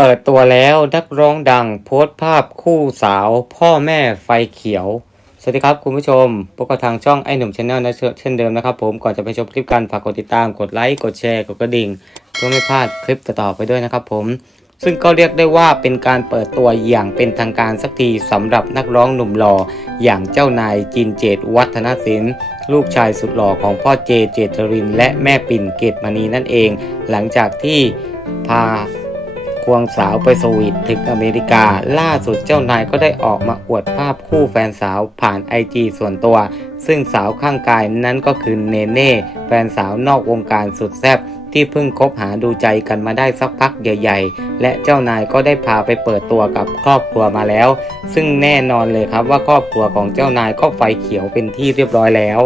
เปิดตัวแล้วนักร้องดังโพสต์ภาพคู่สาว พ่อแม่ไฟเขียว สวัสดีครับคุณผู้ชมพบกับทางช่องไอหนุ่มชาแนลนะเช่นเดิมนะครับผมก่อนจะไปชมคลิปกันฝากกดติดตามกดไลค์กดแชร์กดกระดิ่งเพื่อไม่พลาดคลิปต่อๆไปด้วยนะครับผมซึ่งก็เรียกได้ว่าเป็นการเปิดตัวอย่างเป็นทางการสักทีสำหรับนักร้องหนุ่มหล่ออย่างเจ้านายจินเจตวัฒนศิลป์ลูกชายสุดหล่อของพ่อเจเจตริน และแม่ปิ่นเกตมณีนั่นเอง หลังจากที่พา ควงสาวไปสวีทถึงอเมริกา ล่าสุดเจ้านายก็ได้ออกมาอวดภาพคู่แฟนสาวผ่านไอจีส่วนตัว ซึ่งสาวข้างกายนั้นก็คือเนเน่แฟนสาวนอกวงการสุดแซ่บที่เพิ่งคบหาดูใจกันมาได้สักพักใหญ่ ๆ และเจ้านายก็ได้พาไปเปิดตัวกับครอบครัวมาแล้ว ซึ่งแน่นอนเลยครับว่าครอบครัวของเจ้านายก็ไฟเขียวเป็นที่เรียบร้อยแล้ว